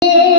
day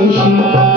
And.